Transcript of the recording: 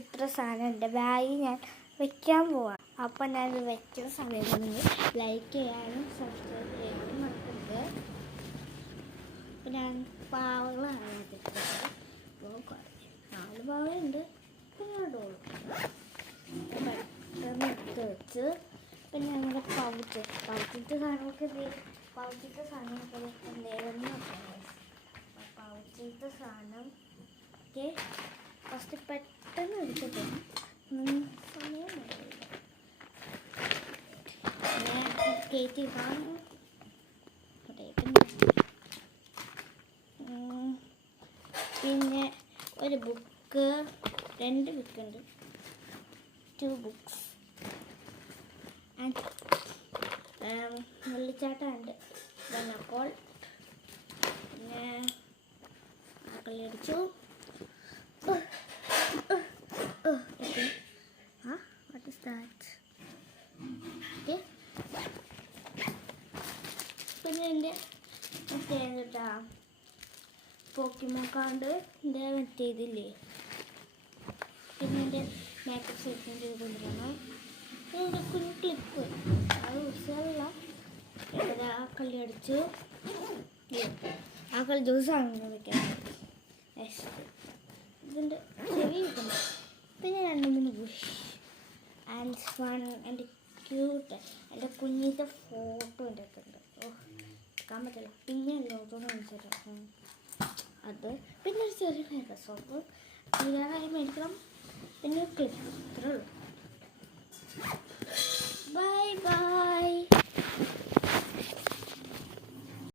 ഇത്ര സാധനം എൻ്റെ ബാഗിൽ ഞാൻ വെക്കാൻ പോവാം. അപ്പോൾ ഞാനത് വെക്കുന്ന സമയത്ത് നിങ്ങൾ ലൈക്ക് ചെയ്യാനും സബ്സ്ക്രൈബ് ചെയ്യാനും മറക്കരുത്. അപ്പോൾ ഞാൻ പാവകളാണ് എടുത്തത്. അപ്പോൾ 4 പാവയുണ്ട്. പിന്നെ ഇടുള്ളൂ പെട്ടെന്ന് എടുത്ത് വെച്ച് പിന്നെ നമ്മുടെ പൗച്ചിൻ്റെ സാധനമൊക്കെ പൗച്ചിൻ്റെ സാധനമൊക്കെ എന്തെങ്കിലും പൗച്ചിൻ്റെ സാധനം ഒക്കെ ഫസ്റ്റ് പെട്ടെന്ന് എടുത്തിട്ട് സമയം കയറ്റി കാണും. പിന്നെ ഒരു ബുക്ക്, 2 ബുക്കുണ്ട്, 2 ബുക്സ് ആൻഡ് വെള്ളിച്ചാട്ടമുണ്ട്. അപ്പോൾ പിന്നെ കളിയടിച്ചു. What is that? Okay. പിന്നെ എൻ്റെ മറ്റേ കേട്ടാ പോക്കിമോൻ കാർഡ് എൻ്റെ മറ്റേ ഇതില്ലേ. പിന്നെ എൻ്റെ മേക്കപ്പ് സെറ്റിൻ്റെ കൊണ്ടുവരണം. എൻ്റെ കുഞ്ഞു ക്ലിപ്പ് അത് ഉത്സവമല്ല. ആ കളി അടിച്ചു. ആ കളി ദിവസമാണ് വെക്കാൻ ഇതിൻ്റെ ചെവി കിട്ടുന്നു. പിന്നെ 2-3 ബുഷ് ആൻഡ് വൺ എൻ്റെ ക്യൂട്ട് എൻ്റെ കുഞ്ഞിൻ്റെ ഫോട്ടോ എൻ്റെ അടുത്തുണ്ട്. എടുക്കാൻ പറ്റില്ല. പിന്നെ ലോട്ടോന്ന് കാണിച്ചിട്ട് അത് പിന്നെ ഒരു ചെറിയ മേക്കപ്പ് സോപ്പ് തീരാറായി മേടിക്കണം. പിന്നെ ക്ലിപ്പ്. ഇത്രേ ഉള്ളൂ. Bye bye.